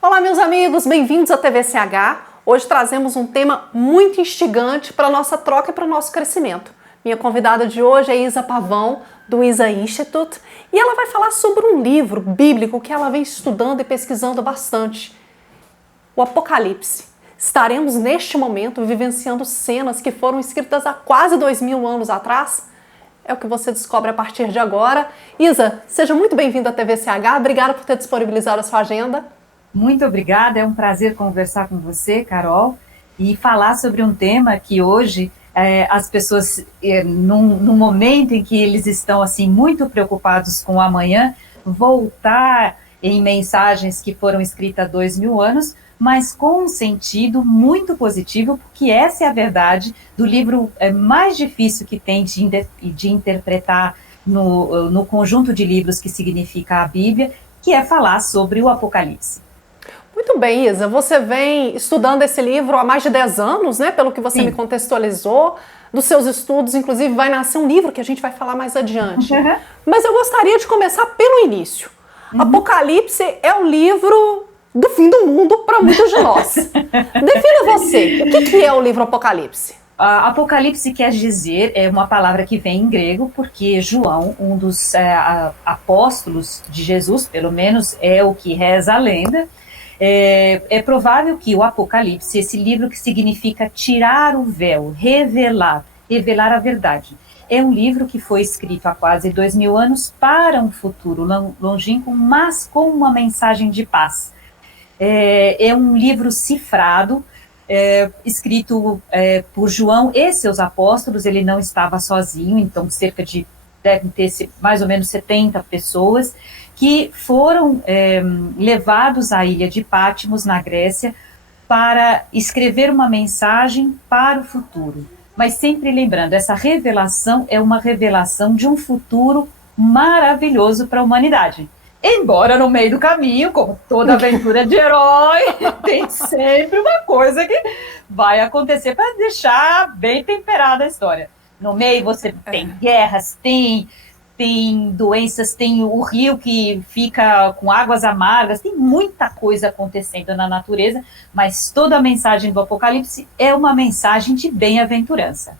Olá, meus amigos, bem-vindos à TVCH. Hoje trazemos um tema muito instigante para a nossa troca e para o nosso crescimento. Minha convidada de hoje é Isa Pavão, do Isa Institute, e ela vai falar sobre um livro bíblico que ela vem estudando e pesquisando bastante, o Apocalipse. Estaremos neste momento vivenciando cenas que foram escritas há quase 2000 anos atrás? É o que você descobre a partir de agora. Isa, seja muito bem-vinda à TVCH, obrigada por ter disponibilizado a sua agenda. Muito obrigada, é um prazer conversar com você, Carol, e falar sobre um tema que hoje as pessoas, num momento em que eles estão assim muito preocupados com o amanhã, voltar em mensagens que foram escritas há 2000 anos, mas com um sentido muito positivo, porque essa é a verdade do livro mais difícil que tem de interpretar no conjunto de livros que significa a Bíblia, que é falar sobre o Apocalipse. Muito bem, Isa. Você vem estudando esse livro há mais de 10 anos, né? Pelo que você me contextualizou, dos seus estudos, inclusive vai nascer um livro que a gente vai falar mais adiante. Mas eu gostaria de começar pelo início. Apocalipse é o livro do fim do mundo para muitos de nós. Defina você, o que é o livro Apocalipse? Apocalipse quer dizer, é uma palavra que vem em grego, porque João, um dos apóstolos de Jesus, pelo menos é o que reza a lenda, é provável que o Apocalipse, esse livro que significa tirar o véu, revelar a verdade, é um livro que foi escrito há quase 2000 anos para um futuro longínquo, mas com uma mensagem de paz. É um livro cifrado, escrito por João e seus apóstolos. Ele não estava sozinho, então devem ter mais ou menos 70 pessoas, que foram levados à ilha de Patmos, na Grécia, para escrever uma mensagem para o futuro. Mas sempre lembrando, essa revelação é uma revelação de um futuro maravilhoso para a humanidade. Embora no meio do caminho, como toda aventura de herói, tem sempre uma coisa que vai acontecer para deixar bem temperada a história. No meio você tem guerras, tem doenças, tem o rio que fica com águas amargas, tem muita coisa acontecendo na natureza, mas toda a mensagem do Apocalipse é uma mensagem de bem-aventurança.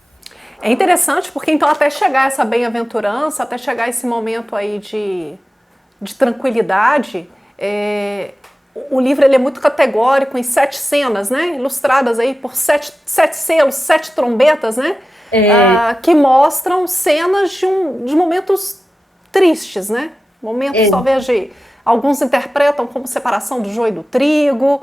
É interessante porque então até chegar essa bem-aventurança, até chegar esse momento aí de tranquilidade, o livro ele é muito categórico em 7 cenas, né, ilustradas aí por 7 selos, 7 trombetas, né, que mostram cenas de momentos tristes, né, momentos talvez alguns interpretam como separação do joio e do trigo.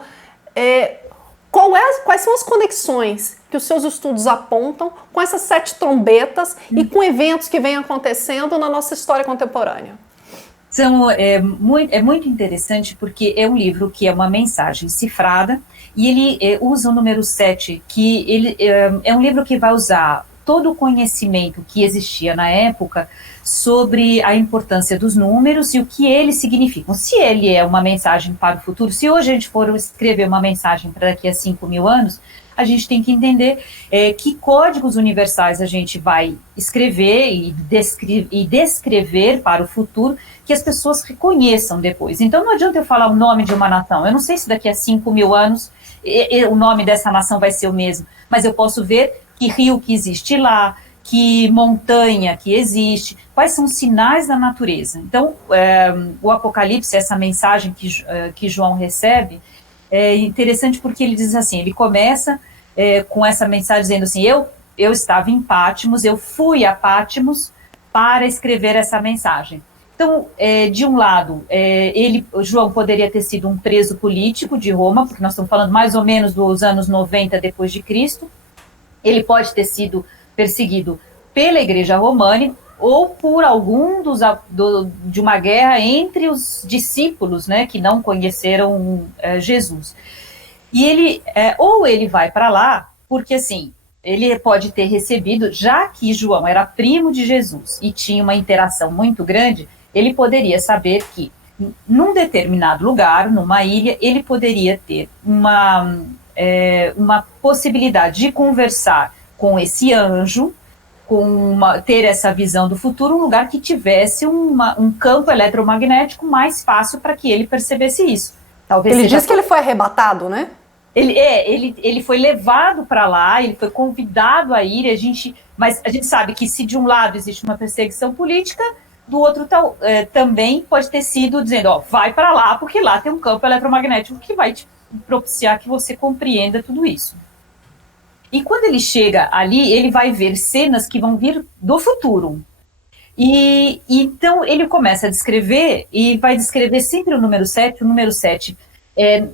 Quais são as conexões que os seus estudos apontam com essas 7 trombetas e com eventos que vêm acontecendo na nossa história contemporânea? É muito interessante porque é um livro que é uma mensagem cifrada e ele usa o número 7, que ele é um livro que vai usar todo o conhecimento que existia na época sobre a importância dos números e o que eles significam. Se ele é uma mensagem para o futuro, se hoje a gente for escrever uma mensagem para daqui a 5.000 anos, a gente tem que entender que códigos universais a gente vai escrever e descrever para o futuro, que as pessoas reconheçam depois. Então não adianta eu falar o nome de uma nação, eu não sei se daqui a 5.000 anos o nome dessa nação vai ser o mesmo, mas eu posso ver que rio que existe lá, que montanha que existe, quais são os sinais da natureza. Então o Apocalipse, essa mensagem que João recebe, é interessante porque ele diz assim, ele começa com essa mensagem dizendo assim, eu estava em Patmos, eu fui a Patmos para escrever essa mensagem. Então, de um lado, João poderia ter sido um preso político de Roma, porque nós estamos falando mais ou menos dos anos 90 depois de Cristo. Ele pode ter sido perseguido pela Igreja Romana ou por algum de uma guerra entre os discípulos, né, que não conheceram Jesus. E ou ele vai para lá, porque assim, ele pode ter recebido, já que João era primo de Jesus e tinha uma interação muito grande, ele poderia saber que num determinado lugar, numa ilha, ele poderia ter uma possibilidade de conversar com esse anjo, ter essa visão do futuro, um lugar que tivesse um campo eletromagnético mais fácil para que ele percebesse isso. Talvez Ele seja... diz que ele foi arrebatado, né? Ele foi levado para lá, ele foi convidado a ir, mas a gente sabe que se de um lado existe uma perseguição política, do outro também pode ter sido dizendo, ó, vai para lá, porque lá tem um campo eletromagnético que vai te propiciar que você compreenda tudo isso. E quando ele chega ali, ele vai ver cenas que vão vir do futuro. E então ele começa a descrever, e vai descrever sempre o número 7,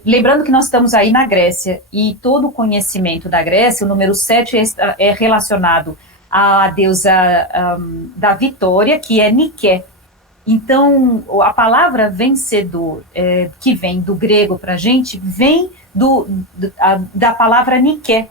lembrando que nós estamos aí na Grécia, e todo o conhecimento da Grécia, o número 7 é relacionado à deusa da vitória, que é Nike. Então, a palavra vencedor, que vem do grego para a gente, vem da palavra Nike,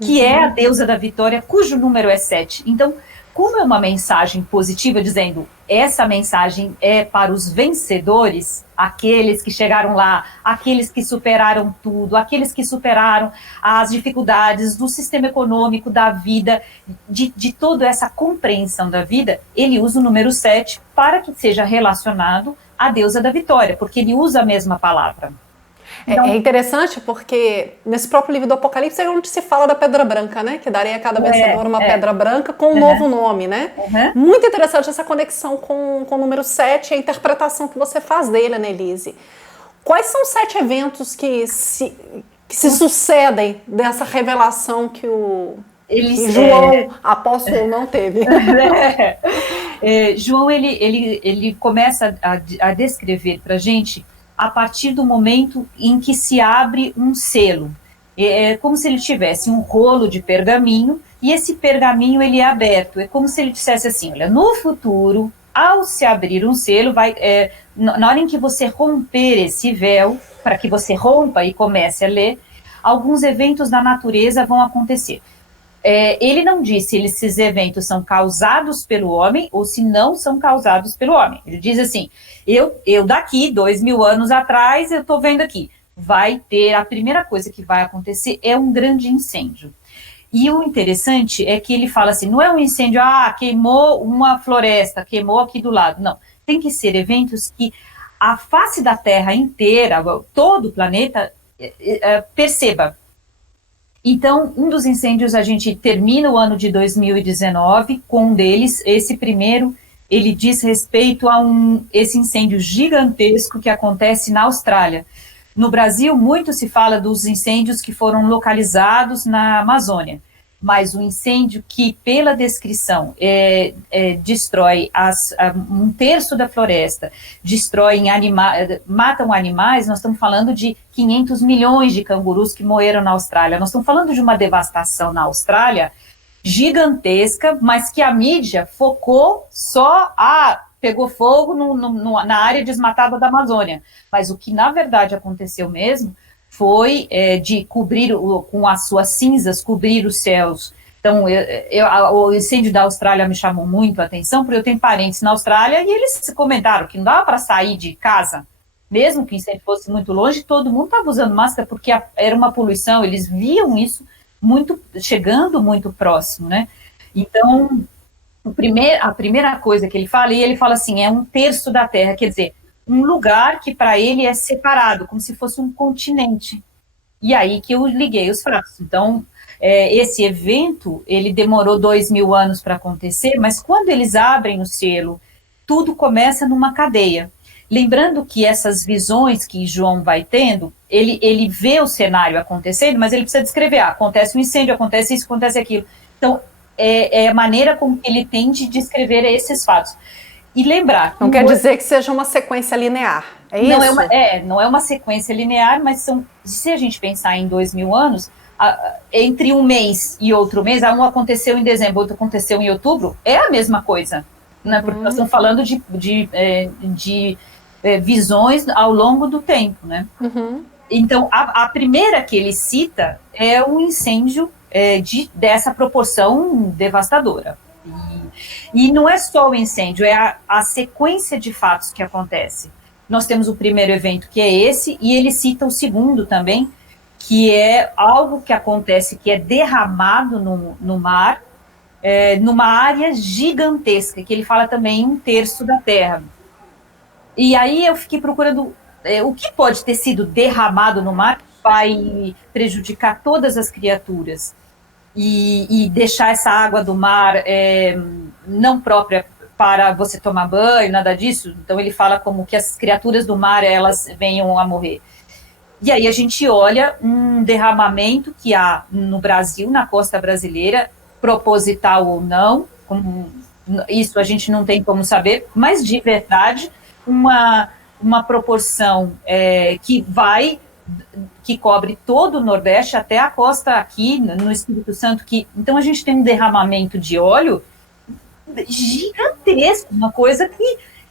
que é a deusa da vitória, cujo número é 7. Então, como é uma mensagem positiva, dizendo essa mensagem é para os vencedores, aqueles que chegaram lá, aqueles que superaram tudo, aqueles que superaram as dificuldades do sistema econômico, da vida, de toda essa compreensão da vida, ele usa o número 7 para que seja relacionado à deusa da vitória, porque ele usa a mesma palavra. Então, é interessante porque nesse próprio livro do Apocalipse é onde se fala da pedra branca, né? Que daria a cada vencedor uma pedra branca com um novo nome, né? Muito interessante essa conexão com o número 7 e a interpretação que você faz dele, Annelise. Quais são os 7 eventos que se sucedem dessa revelação que João, apóstolo, não teve? João, ele começa a descrever para a gente a partir do momento em que se abre um selo. É como se ele tivesse um rolo de pergaminho, e esse pergaminho ele é aberto. É como se ele dissesse assim, olha, no futuro, ao se abrir um selo, na hora em que você romper esse véu, para que você rompa e comece a ler, alguns eventos da natureza vão acontecer. Ele não diz se esses eventos são causados pelo homem ou se não são causados pelo homem. Ele diz assim, eu daqui 2000 anos atrás, eu estou vendo aqui, vai ter, a primeira coisa que vai acontecer é um grande incêndio. E o interessante é que ele fala assim, não é um incêndio, queimou uma floresta, queimou aqui do lado, não. Tem que ser eventos que a face da Terra inteira, todo o planeta, perceba. Então, um dos incêndios, a gente termina o ano de 2019 com um deles, esse primeiro, ele diz respeito a esse incêndio gigantesco que acontece na Austrália. No Brasil, muito se fala dos incêndios que foram localizados na Amazônia, mas o incêndio que, pela descrição, destrói um terço da floresta, matam animais, nós estamos falando de 500 milhões de cangurus que morreram na Austrália. Nós estamos falando de uma devastação na Austrália gigantesca, mas que a mídia focou só pegou fogo na área desmatada da Amazônia. Mas o que, na verdade, aconteceu mesmo foi de cobrir, com as suas cinzas, cobrir os céus. Então, o incêndio da Austrália me chamou muito a atenção, porque eu tenho parentes na Austrália e eles comentaram que não dava para sair de casa, mesmo que o incêndio fosse muito longe, todo mundo estava usando máscara porque era uma poluição, eles viam isso chegando muito próximo, né? Então, a primeira coisa que ele fala, e ele fala assim, é um terço da Terra, quer dizer, um lugar que para ele é separado, como se fosse um continente. E aí que eu liguei os fatos. Então, esse evento, ele demorou 2000 anos para acontecer, mas quando eles abrem o selo, tudo começa numa cadeia. Lembrando que essas visões que João vai tendo, ele vê o cenário acontecendo, mas ele precisa descrever, acontece um incêndio, acontece isso, acontece aquilo. Então, é a maneira como ele tem de descrever esses fatos. E lembrar... Não quer dizer que seja uma sequência linear, é isso? Não é uma sequência linear, mas se a gente pensar em 2000 anos, entre um mês e outro mês, um aconteceu em dezembro, outro aconteceu em outubro, é a mesma coisa, né? Porque nós estamos falando de visões ao longo do tempo, né? Então, a primeira que ele cita é o incêndio dessa proporção devastadora. E não é só o incêndio, é a sequência de fatos que acontece. Nós temos o primeiro evento, que é esse, e ele cita o segundo também, que é algo que acontece, que é derramado no mar, numa área gigantesca, que ele fala também um terço da Terra. E aí eu fiquei procurando o que pode ter sido derramado no mar vai prejudicar todas as criaturas e deixar essa água do mar não própria para você tomar banho, nada disso. Então ele fala como que as criaturas do mar, elas venham a morrer. E aí a gente olha um derramamento que há no Brasil, na costa brasileira, proposital ou não, isso a gente não tem como saber, mas de verdade, uma proporção que cobre todo o Nordeste, até a costa aqui, no Espírito Santo, então a gente tem um derramamento de óleo gigantesco, uma coisa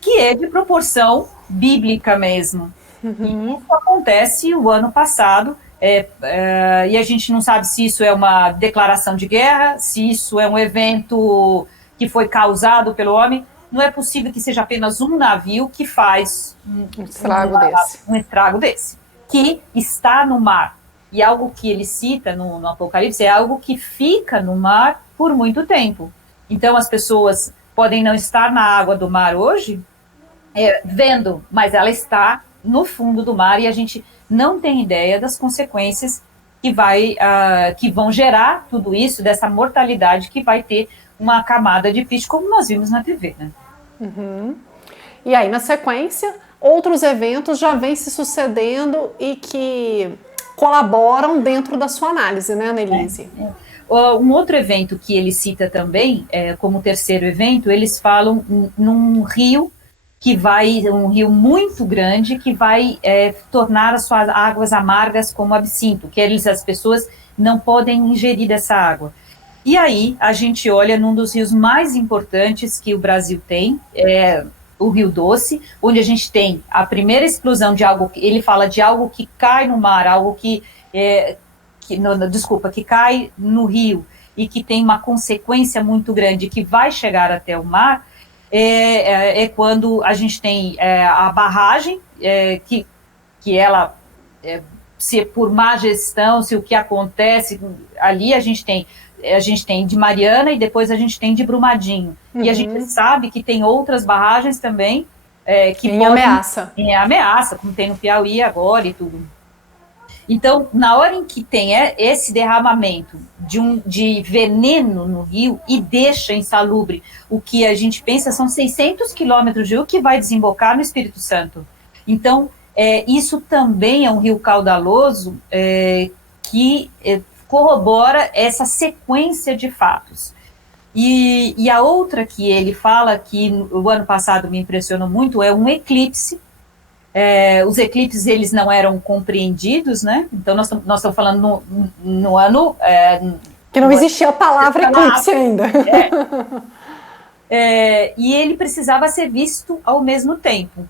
que é de proporção bíblica mesmo. E isso acontece o ano passado, e a gente não sabe se isso é uma declaração de guerra, se isso é um evento que foi causado pelo homem. Não é possível que seja apenas um navio que faz um estrago desse, que está no mar. E algo que ele cita no Apocalipse é algo que fica no mar por muito tempo. Então as pessoas podem não estar na água do mar hoje, vendo, mas ela está no fundo do mar e a gente não tem ideia das consequências que vão gerar tudo isso, dessa mortalidade que vai ter uma camada de peixe, como nós vimos na TV, né? Uhum. E aí, na sequência, outros eventos já vêm se sucedendo e que colaboram dentro da sua análise, né, Annelise? Um outro evento que ele cita também, como terceiro evento, eles falam num rio um rio muito grande, que vai tornar as suas águas amargas como absinto, que as pessoas não podem ingerir dessa água. E aí a gente olha num dos rios mais importantes que o Brasil tem, o Rio Doce, onde a gente tem a primeira explosão de algo, ele fala de algo que cai no mar, algo que cai no rio e que tem uma consequência muito grande que vai chegar até o mar, quando a gente tem a barragem, que ela, se por má gestão, se o que acontece ali, a gente tem de Mariana e depois a gente tem de Brumadinho. Uhum. E a gente sabe que tem outras barragens também que em ameaça. Em ameaça, como tem no Piauí agora e tudo. Então, na hora em que tem esse derramamento de veneno no rio e deixa insalubre, o que a gente pensa são 600 quilômetros de rio que vai desembocar no Espírito Santo. Então, isso também é um rio caudaloso que corrobora essa sequência de fatos. E a outra que ele fala, que o ano passado me impressionou muito, é um eclipse. Os eclipses, eles não eram compreendidos, né? Então, nós estamos falando no ano... que não existia a palavra eclipse ainda. E ele precisava ser visto ao mesmo tempo.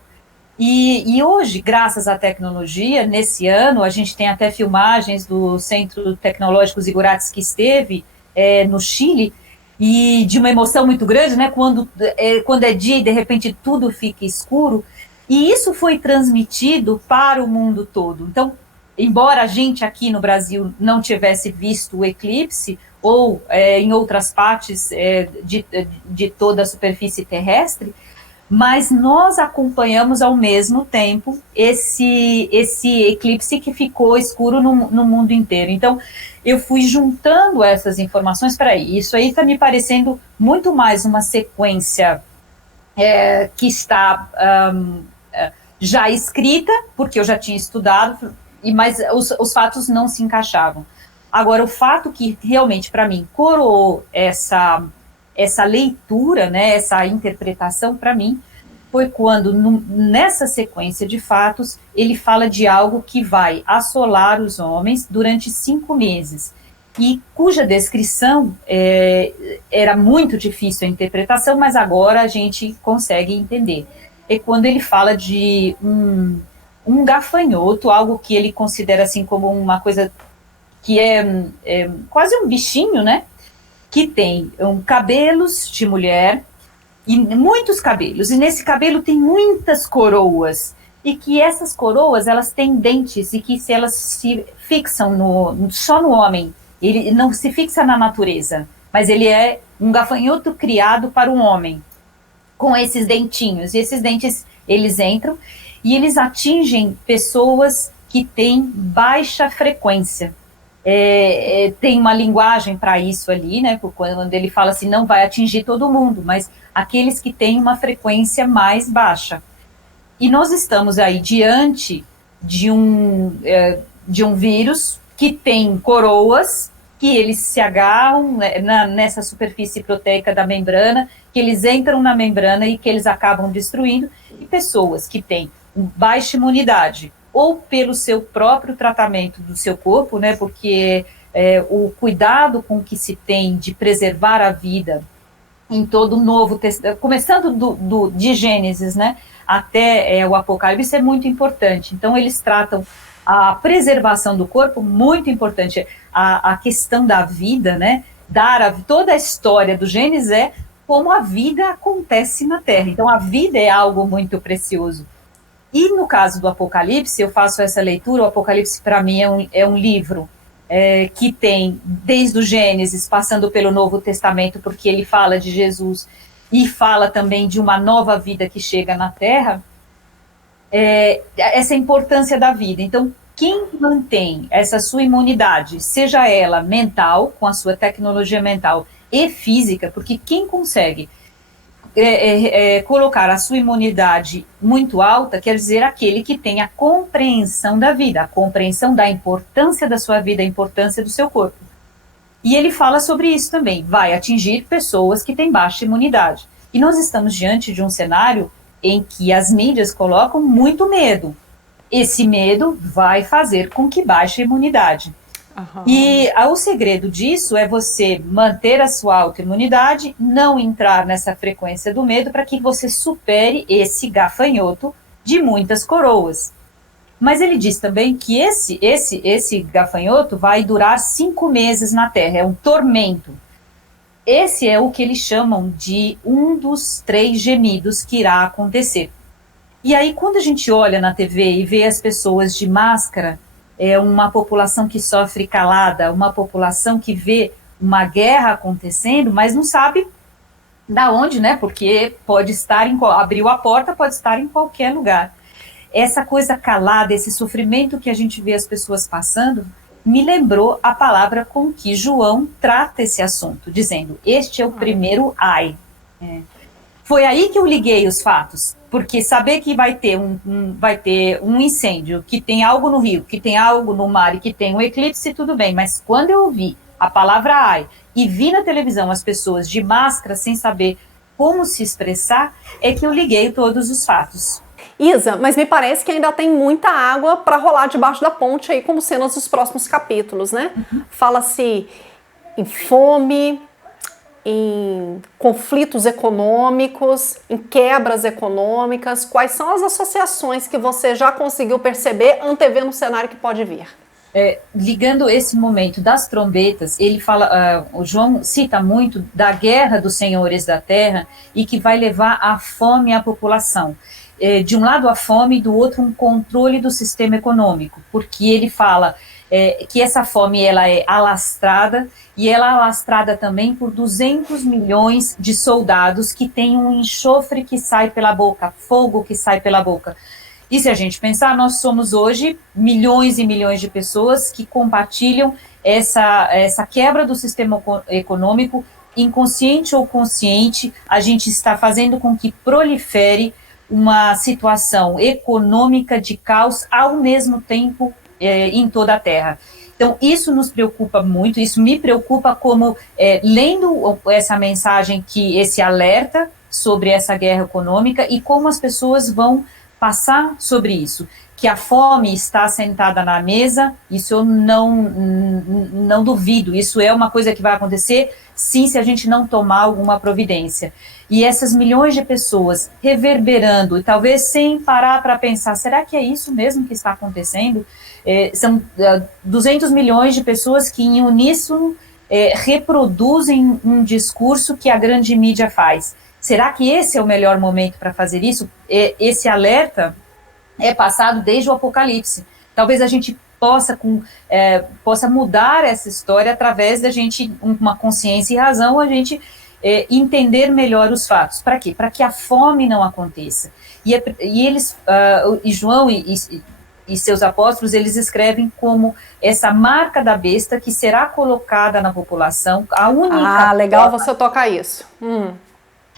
E hoje, graças à tecnologia, nesse ano, a gente tem até filmagens do Centro Tecnológico Zigurates que esteve no Chile, e de uma emoção muito grande, né? Quando é dia e de repente tudo fica escuro. E isso foi transmitido para o mundo todo. Então, embora a gente aqui no Brasil não tivesse visto o eclipse, ou em outras partes de toda a superfície terrestre, mas nós acompanhamos ao mesmo tempo esse eclipse que ficou escuro no mundo inteiro. Então, eu fui juntando essas informações para isso aí está me parecendo muito mais uma sequência que está já escrita, porque eu já tinha estudado, mas os fatos não se encaixavam. Agora, o fato que realmente, para mim, coroou essa leitura, né, essa interpretação, para mim, foi quando, nessa sequência de fatos, ele fala de algo que vai assolar os homens durante 5 meses, e cuja descrição era muito difícil a interpretação, mas agora a gente consegue entender. É quando ele fala de um gafanhoto, algo que ele considera assim como uma coisa que é quase um bichinho, né? Que tem cabelos de mulher, e muitos cabelos, e nesse cabelo tem muitas coroas, e que essas coroas, elas têm dentes, e que se elas se fixam só no homem, ele não se fixa na natureza, mas ele é um gafanhoto criado para um homem, com esses dentinhos, e esses dentes, eles entram, e eles atingem pessoas que têm baixa frequência. Tem uma linguagem para isso ali, né, quando ele fala assim, não vai atingir todo mundo, mas aqueles que têm uma frequência mais baixa. E nós estamos aí diante de um vírus que tem coroas, que eles se agarram nessa superfície proteica da membrana, que eles entram na membrana e que eles acabam destruindo, e pessoas que têm baixa imunidade, ou pelo seu próprio tratamento do seu corpo, né, porque o cuidado com que se tem de preservar a vida em todo o Novo Testamento, começando de Gênesis, né, até o Apocalipse, é muito importante. Então, eles tratam a preservação do corpo, muito importante, a questão da vida, né, toda a história do Gênesis é como a vida acontece na Terra. Então, a vida é algo muito precioso. E no caso do Apocalipse, eu faço essa leitura, o Apocalipse para mim é um livro que tem, desde o Gênesis, passando pelo Novo Testamento, porque ele fala de Jesus e fala também de uma nova vida que chega na Terra, essa importância da vida. Então, quem mantém essa sua imunidade, seja ela mental, com a sua tecnologia mental e física, porque quem consegue colocar a sua imunidade muito alta, quer dizer aquele que tem a compreensão da vida, a compreensão da importância da sua vida, a importância do seu corpo. E ele fala sobre isso também, vai atingir pessoas que têm baixa imunidade. E nós estamos diante de um cenário em que as mídias colocam muito medo. Esse medo vai fazer com que baixe a imunidade. Uhum. E o segredo disso é você manter a sua autoimunidade, não entrar nessa frequência do medo, para que você supere esse gafanhoto de muitas coroas. Mas ele diz também que esse gafanhoto vai durar 5 meses na Terra, é um tormento. Esse é o que eles chamam de um dos 3 gemidos que irá acontecer. E aí, quando a gente olha na TV e vê as pessoas de máscara, uma população que sofre calada, uma população que vê uma guerra acontecendo, mas não sabe da onde, né? Porque pode estar abriu a porta, pode estar em qualquer lugar. Essa coisa calada, esse sofrimento que a gente vê as pessoas passando, me lembrou a palavra com que João trata esse assunto, dizendo, este é o primeiro ai. Foi aí que eu liguei os fatos, porque saber que vai ter um incêndio, que tem algo no rio, que tem algo no mar e que tem um eclipse, tudo bem, mas quando eu ouvi a palavra ai e vi na televisão as pessoas de máscara sem saber como se expressar, é que eu liguei todos os fatos. Isa, mas me parece que ainda tem muita água para rolar debaixo da ponte aí, como cenas dos próximos capítulos, né? Uhum. Fala-se em fome, em conflitos econômicos, em quebras econômicas. Quais são as associações que você já conseguiu perceber, antevendo o cenário que pode vir? Ligando esse momento das trombetas, ele fala, o João cita muito da guerra dos senhores da terra e que vai levar à fome à população. De um lado a fome, do outro um controle do sistema econômico, porque ele fala que essa fome ela é alastrada, e ela é alastrada também por 200 milhões de soldados que têm um enxofre que sai pela boca, fogo que sai pela boca. E se a gente pensar, nós somos hoje milhões e milhões de pessoas que compartilham essa quebra do sistema econômico, inconsciente ou consciente, a gente está fazendo com que prolifere uma situação econômica de caos ao mesmo tempo em toda a Terra. Então, isso nos preocupa muito, isso me preocupa como, lendo essa mensagem, esse alerta sobre essa guerra econômica e como as pessoas vão passar sobre isso, que a fome está sentada na mesa, isso eu não duvido, isso é uma coisa que vai acontecer, sim, se a gente não tomar alguma providência. E essas milhões de pessoas reverberando, e talvez sem parar para pensar, será que é isso mesmo que está acontecendo? São 200 milhões de pessoas que em uníssono reproduzem um discurso que a grande mídia faz. Será que esse é o melhor momento para fazer isso? Esse alerta é passado desde o Apocalipse. Talvez a gente possa mudar essa história através da gente, uma consciência e razão, a gente entender melhor os fatos. Para quê? Para que a fome não aconteça. E eles, e João e seus apóstolos, eles escrevem como essa marca da besta que será colocada na população, a única... legal você tocar isso.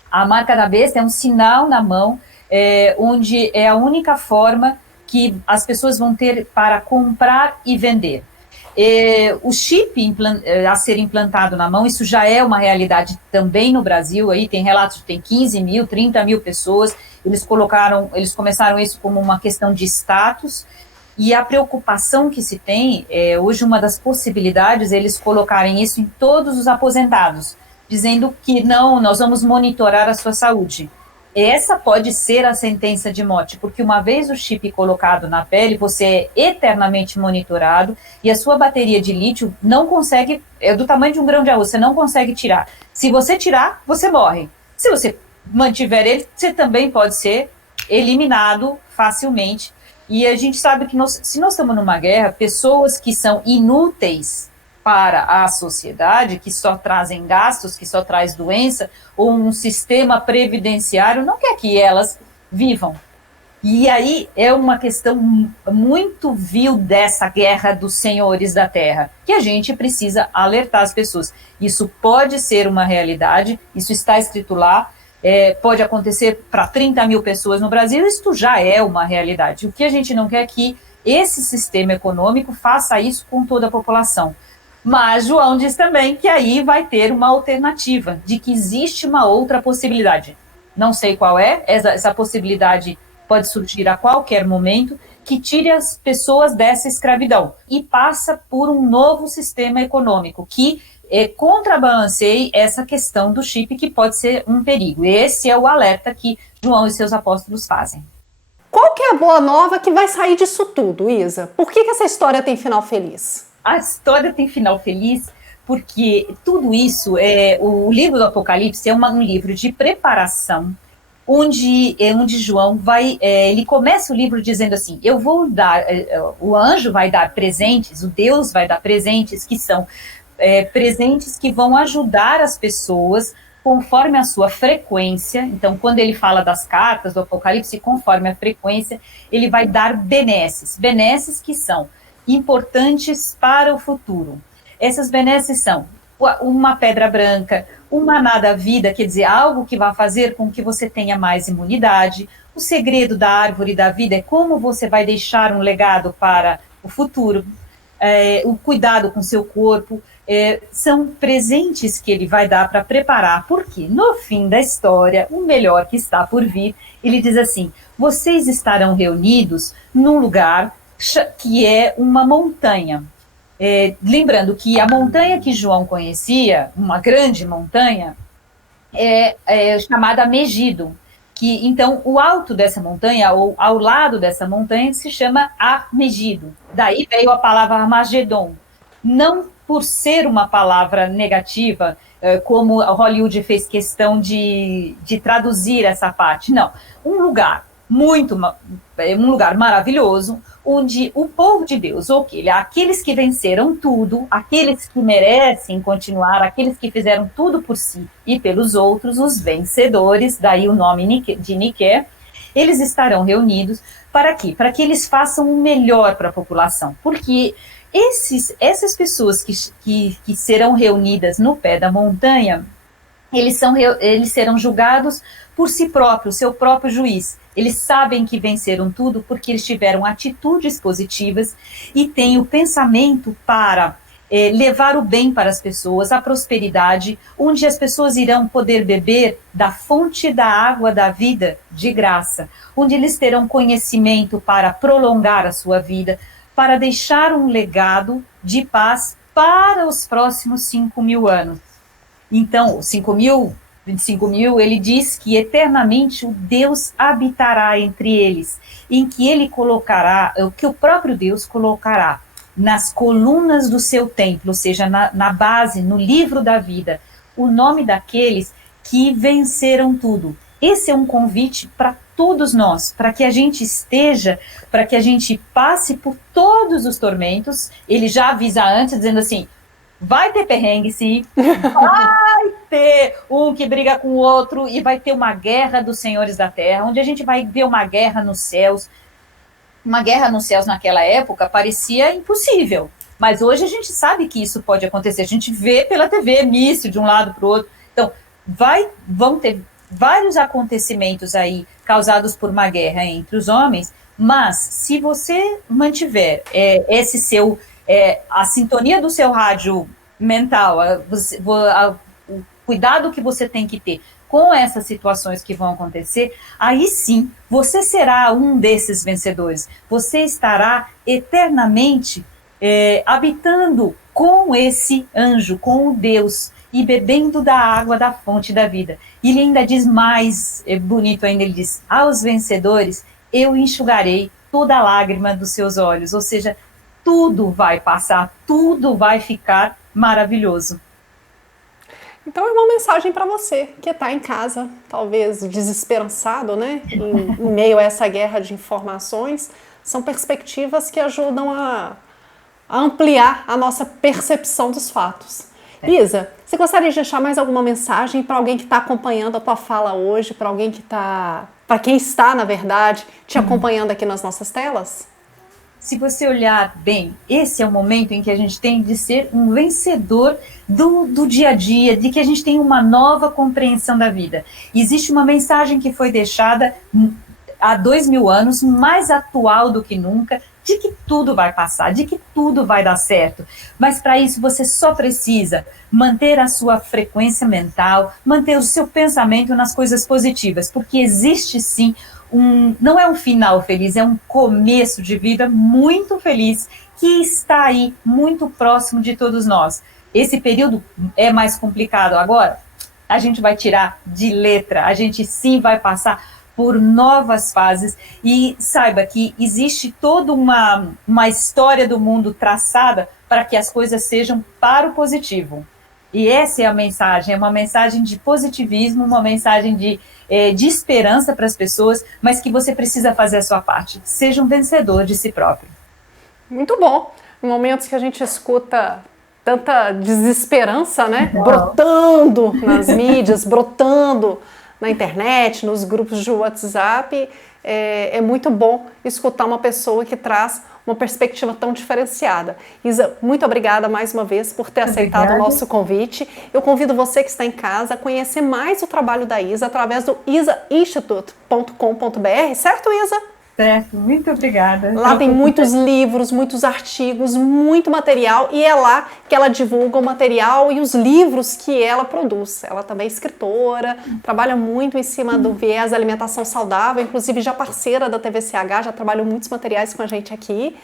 A marca da besta é um sinal na mão, onde é a única forma que as pessoas vão ter para comprar e vender. O chip a ser implantado na mão, isso já é uma realidade também no Brasil, aí tem relatos de tem 15 mil, 30 mil pessoas, eles começaram isso como uma questão de status, e a preocupação que se tem, hoje uma das possibilidades é eles colocarem isso em todos os aposentados, dizendo que não, nós vamos monitorar a sua saúde. Essa pode ser a sentença de morte, porque uma vez o chip colocado na pele, você é eternamente monitorado e a sua bateria de lítio não consegue, é do tamanho de um grão de arroz, você não consegue tirar. Se você tirar, você morre. Se você mantiver ele, você também pode ser eliminado facilmente. E a gente sabe que se nós estamos numa guerra, pessoas que são inúteis para a sociedade, que só trazem gastos, que só traz doença, ou um sistema previdenciário, não quer que elas vivam. E aí é uma questão muito vil dessa guerra dos senhores da terra, que a gente precisa alertar as pessoas. Isso pode ser uma realidade, isso está escrito lá, pode acontecer para 30 mil pessoas no Brasil, isso já é uma realidade. O que a gente não quer é que esse sistema econômico faça isso com toda a população. Mas João diz também que aí vai ter uma alternativa, de que existe uma outra possibilidade. Não sei qual é, essa possibilidade pode surgir a qualquer momento, que tire as pessoas dessa escravidão e passa por um novo sistema econômico, que contrabalanceie essa questão do chip, que pode ser um perigo. Esse é o alerta que João e seus apóstolos fazem. Qual que é a boa nova que vai sair disso tudo, Isa? Por que essa história tem final feliz? A história tem final feliz porque tudo isso, o livro do Apocalipse é um livro de preparação, onde João ele começa o livro dizendo assim, eu vou dar, o anjo vai dar presentes, o Deus vai dar presentes, que são presentes que vão ajudar as pessoas conforme a sua frequência. Então, quando ele fala das cartas do Apocalipse, conforme a frequência, ele vai dar benesses que são importantes para o futuro. Essas benesses são uma pedra branca, um maná da vida, quer dizer, algo que vai fazer com que você tenha mais imunidade. O segredo da árvore da vida é como você vai deixar um legado para o futuro. O cuidado com seu corpo, são presentes que ele vai dar para preparar, porque no fim da história, o melhor que está por vir, ele diz assim, vocês estarão reunidos num lugar que é uma montanha. Lembrando que a montanha que João conhecia, uma grande montanha, é chamada Megido, que então o alto dessa montanha, ou ao lado dessa montanha, se chama Megido. Daí veio a palavra Armagedon, não por ser uma palavra negativa, como a Hollywood fez questão de traduzir essa parte, não, um lugar um lugar maravilhoso, onde o povo de Deus, aqueles que venceram tudo, aqueles que merecem continuar, aqueles que fizeram tudo por si e pelos outros, os vencedores, daí o nome de Niké, eles estarão reunidos para quê? Para que eles façam o melhor para a população, porque essas pessoas que serão reunidas no pé da montanha, eles serão julgados por si próprios, seu próprio juiz. Eles sabem que venceram tudo porque eles tiveram atitudes positivas e têm o pensamento para levar o bem para as pessoas, a prosperidade, onde as pessoas irão poder beber da fonte da água da vida de graça, onde eles terão conhecimento para prolongar a sua vida, para deixar um legado de paz para os próximos 5.000 anos. Então, 25 mil, ele diz que eternamente o Deus habitará entre eles, em que ele colocará, que o próprio Deus colocará nas colunas do seu templo, ou seja, na base, no livro da vida, o nome daqueles que venceram tudo. Esse é um convite para todos nós, para que a gente para que a gente passe por todos os tormentos. Ele já avisa antes, dizendo assim, Vai ter perrengue, sim. Vai ter um que briga com o outro e vai ter uma guerra dos senhores da terra, onde a gente vai ver uma guerra nos céus. Uma guerra nos céus naquela época parecia impossível. Mas hoje a gente sabe que isso pode acontecer. A gente vê pela TV míssil de um lado para o outro. Então, vão ter vários acontecimentos aí causados por uma guerra entre os homens, mas se você mantiver a sintonia do seu rádio mental, o cuidado que você tem que ter com essas situações que vão acontecer, aí sim, você será um desses vencedores. Você estará eternamente habitando com esse anjo, com o Deus, e bebendo da água da fonte da vida. E ele ainda diz mais bonito ainda, ele diz, aos vencedores eu enxugarei toda lágrima dos seus olhos, ou seja, tudo vai passar, tudo vai ficar maravilhoso. Então é uma mensagem para você que está em casa, talvez desesperançado, né? Em meio a essa guerra de informações, são perspectivas que ajudam a ampliar a nossa percepção dos fatos. Isa, você gostaria de deixar mais alguma mensagem para alguém que está acompanhando a tua fala hoje, para alguém que está, para quem está, na verdade, te acompanhando aqui nas nossas telas? Se você olhar bem, esse é o momento em que a gente tem de ser um vencedor do dia a dia, de que a gente tem uma nova compreensão da vida. Existe uma mensagem que foi deixada há 2000 anos, mais atual do que nunca, de que tudo vai passar, de que tudo vai dar certo. Mas para isso você só precisa manter a sua frequência mental, manter o seu pensamento nas coisas positivas, porque existe sim não é um final feliz, é um começo de vida muito feliz que está aí muito próximo de todos nós. Esse período é mais complicado agora, a gente vai tirar de letra, a gente sim vai passar por novas fases e saiba que existe toda uma história do mundo traçada para que as coisas sejam para o positivo. E essa é a mensagem, é uma mensagem de positivismo, uma mensagem de esperança para as pessoas, mas que você precisa fazer a sua parte. Seja um vencedor de si próprio. Muito bom. Em momentos que a gente escuta tanta desesperança, né? Brotando nas mídias, brotando na internet, nos grupos de WhatsApp, é muito bom escutar uma pessoa que traz uma perspectiva tão diferenciada. Isa, muito obrigada mais uma vez por ter aceitado o nosso convite. Eu convido você que está em casa a conhecer mais o trabalho da Isa através do isainstitute.com.br, certo, Isa? Certo, muito obrigada. Lá tem muitos livros, muitos artigos, muito material, e é lá que ela divulga o material e os livros que ela produz. Ela também é escritora, trabalha muito em cima do viés da alimentação saudável, inclusive já parceira da TVCH, já trabalhou muitos materiais com a gente aqui.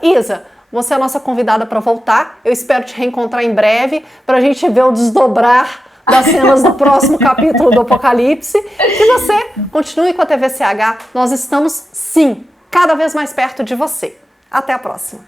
Isa, você é a nossa convidada para voltar, eu espero te reencontrar em breve, para a gente ver o desdobrar das cenas do próximo capítulo do Apocalipse. E você continue com a TVCH, nós estamos, sim, cada vez mais perto de você. Até a próxima!